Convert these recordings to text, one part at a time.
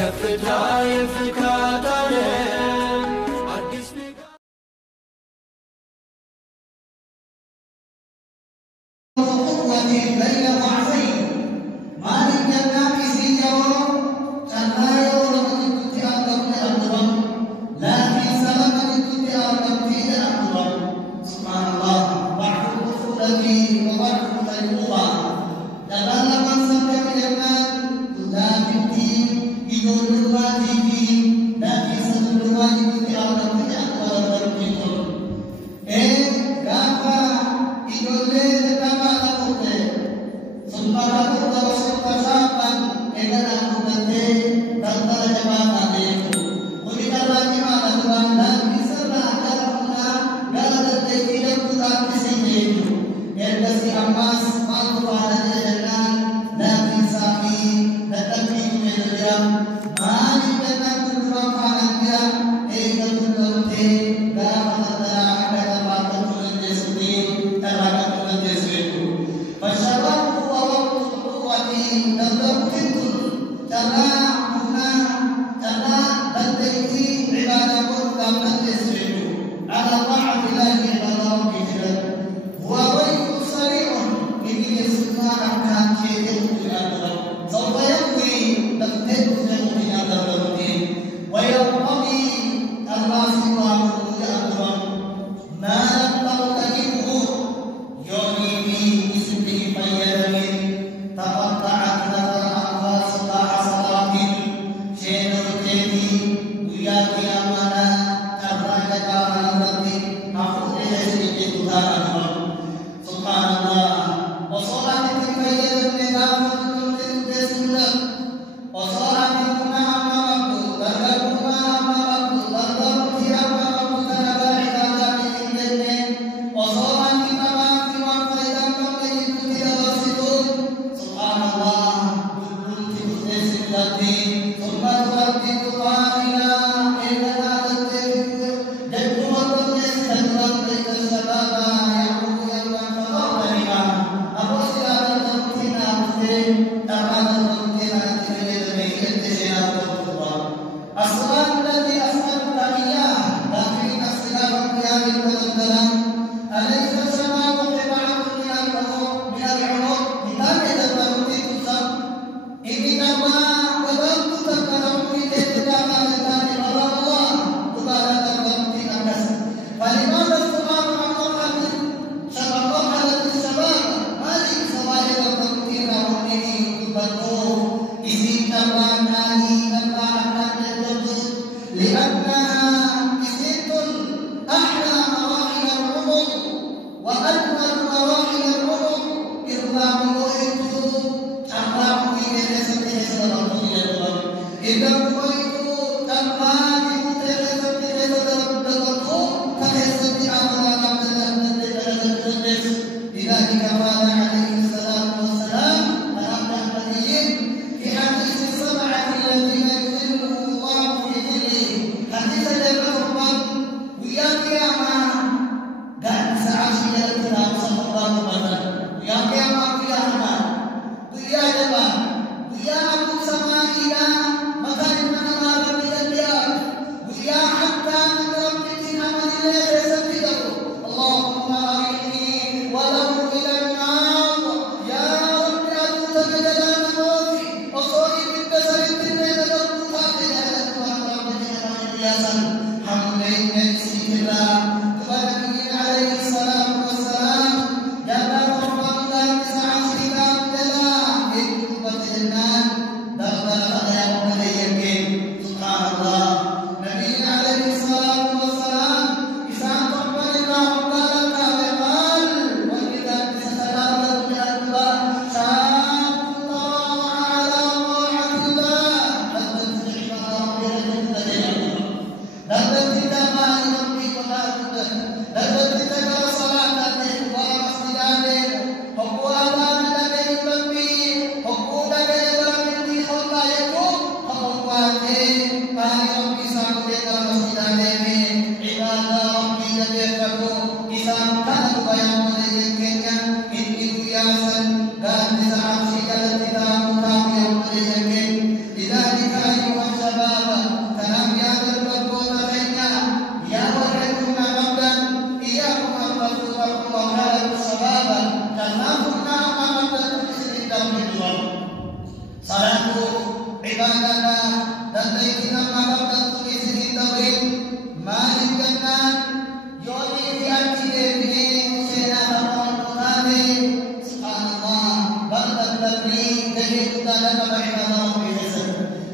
ከፍታ የፍካት ዓለም አዲስ بين ضعفين مالك جنات سيجو كما يقول من كنت أقدم لأقدم لكن سلام من كنت أقدم في أقدم سبحان الله ضعف الطفولة وضعف الطيبوبة تبلغ سبب جنات لا بالدين بدون الواجب لكن سبب الواجب كنت أقدم في أقدم كافة إدولة Sumpah terus kesapan, edan aku nanti tanpa jemaah itu. Mungkin lagi mana Tuhan dan bisa karena dalam tidak bukan di sini itu. Yang kasih amas malu pada jangan nabi sami datang di dunia. Mari kita berdoa pada edan nanti dalam ada tempat Tuhan Yesus terhadap Tuhan Yesus itu. Masyaallah karena bantai ibadah pun dapat disebut ala ta'atillah ibadah kita wa waitu sari'un ini semua akan jadi Allah supaya we dapat menjadi Allah wa yaqdi Allah subhanahu wa ta'ala ma taqdimu yoni bi ismi bayamin taqatta'at في حديث السبع Allah. Salatu ibadah dan kita mengatakan tulisan tauhid malikkan yoni dianti ini sena Al-Qur'ani subhanallah barkat dari kita dalam ibadah biasa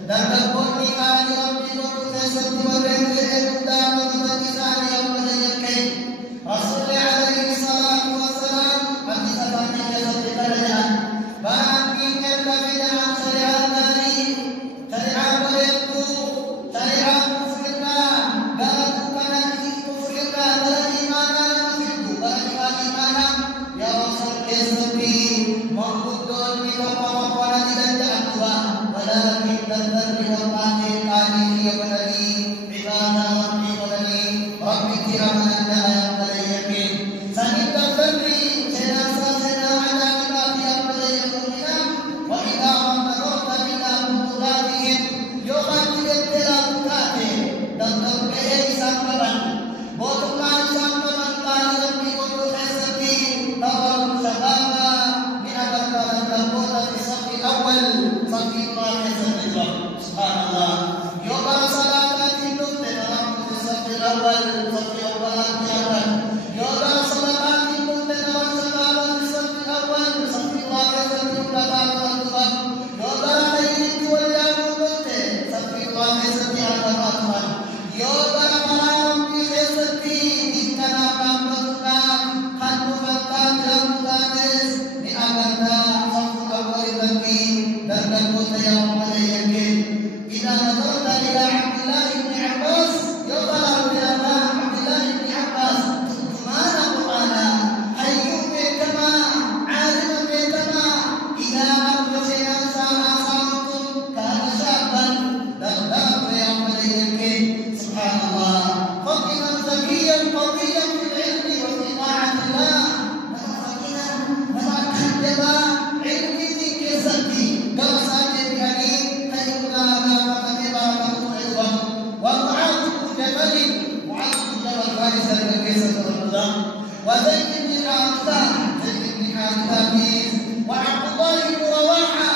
dan berbudi kali Rabbi sesuatu berbeza utama kesan yang menyertai Rasul alaihi salatu wassalam pada sabda seperti kerajaan bangkitkan kebijakan syariat dari syariat itu syariat kufirkan dan bukan kufirkan dari mana itu bagi mana ya Rasul seperti mengkudul kita para dan jatuh ولكن تنتظر وقاتل عليه يبني عبادة ربي ولني ربي كرما لا يقبل سنين تنتظر سناسا سنا على عبادي يقبل يقولنا وإذا نظرت إلى مقولاتهم يقاتل التلاقات تنتظر سنبا وتقال سنبا قال ربي قل حسبي ترى شبابا من أبدا تنتظر في الصف الأول صف Subhanallah. Yoga salat itu dalam satu awal satu awal. Yoga salat itu dalam satu awal satu awal. Yoga itu yang betul satu awal. Yoga malam ini seperti di tanah pembentukan hantukan dalam garis di agama satu awal lagi dan kota yang إذا نظرت إلى عبد الله بن عباس يقال بأن عبد الله بن عباس ماذا قرانا أيوب كما عالم كما إذا أبرزنا ساعتكم كان شابا دغدغ يوم الدين سبحان الله فقنا ذكيا قويا في العلم وفي طاعة الله فقنا نتحدث علمي كسبي درسات بأني ومعاذ بن جبل فارس الكيسة والنظام وزيد بن حارثة وعبد الله بن رواحة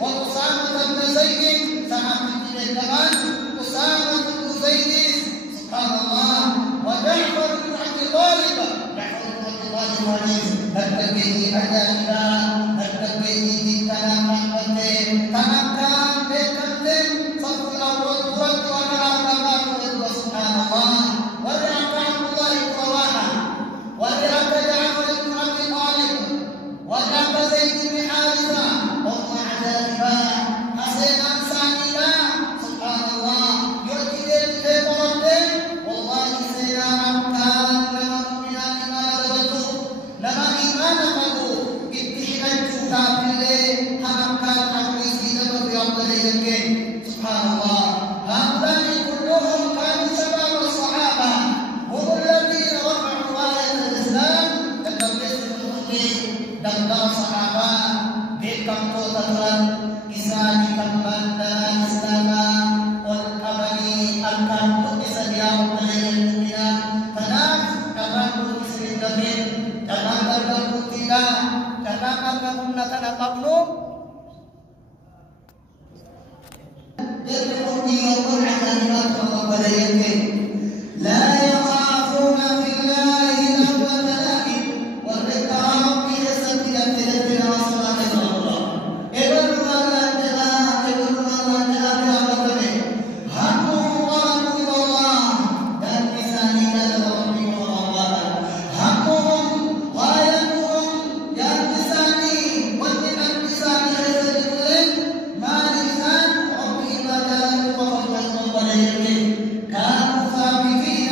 وأسامة بن زيد سعد بن الجبل أسامة بن زيد سبحان الله وجعفر بن عبد طالب التبيني أجانبا التبيني di tanah tanahkan bekanten satu awal buat orang subhanallah wa rahmatullahi wa barakatuh wa Ja'far bin Abi Thalib wa Zaid bin Harithah wa ma'adalika hasan sanila subhanallah yujidil khairan wallahi sayyi'an mu'minan malabatu lama iman aku ittihan juga سبحان الله هؤلاء كلهم كانوا شباب الصحابة هم الذين رفعوا راية الإسلام كتبليس المؤمنين دمدم الصحابة بكم توترا إساني كمان دان إسلام والأبني الكام تقسى ديام عليه المؤمنين تنام كمان تقسى الدمين كمان تقسى كمان تقسى كمان لا يخافون في الله لومة لائم والذكر ربي يسبح بذكر وصلاة الله إذن ولا تغاك همهم ورحمة الله dan misalnya Rabbi Allah همهم غايتهم yang disani wantikan disani rezeki malisan Rabbi ibadah wa rahmatullahi كانوا ثابتين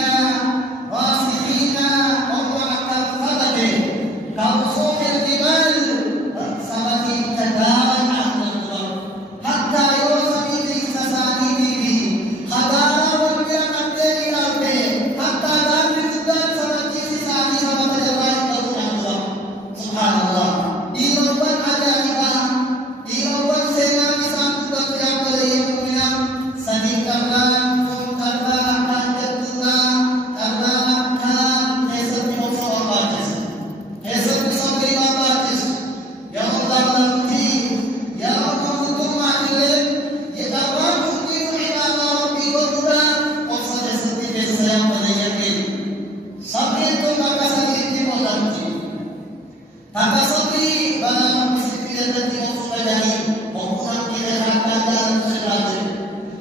Tata sotri bana mesti tidak tidak sudahani maupun tidak akan dalam sesuatu.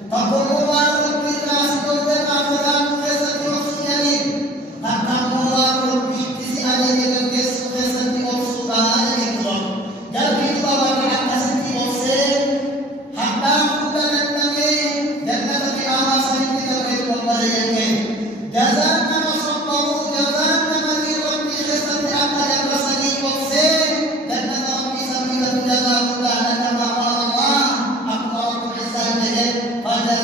Takuwar kita sebagai aturan sesuatu sekali. Takuwar kita ada dengan sesuatu sudah itu. Jadi bahwa kita sendiriose hakam bukan lagi dan tapi amas kita berbuat yang jazaan nama sabaru jazaan nama dirbi sesuatu apa yang rasanyaose dan nama bisa menjaga bukan nama Allah akbar bisannya pada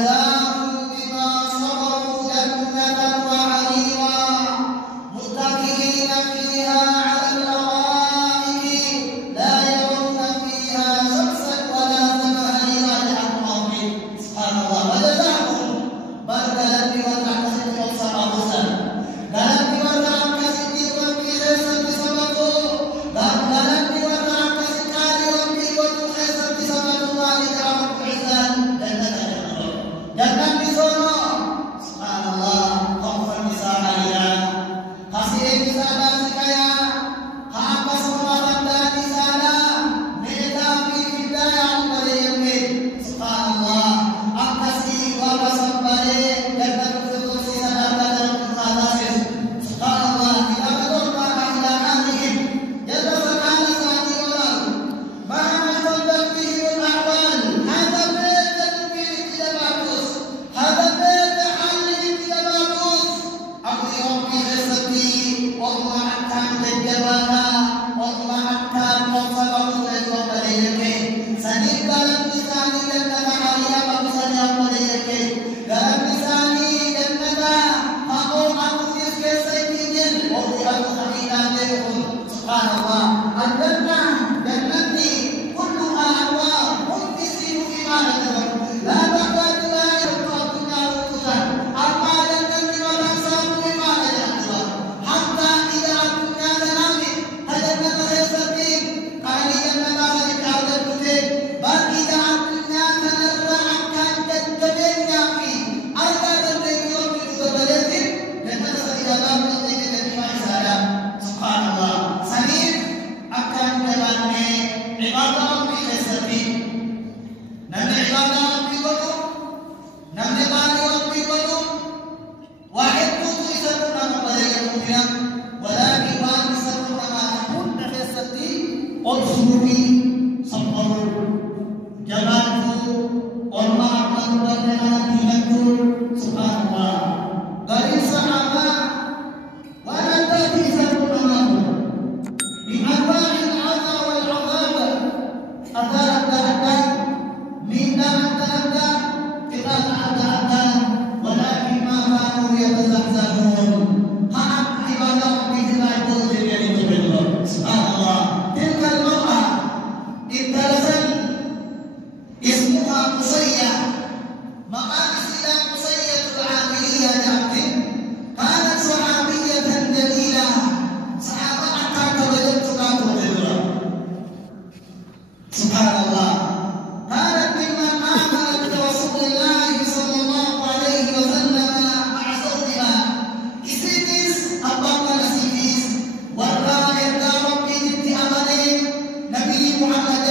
Muhammad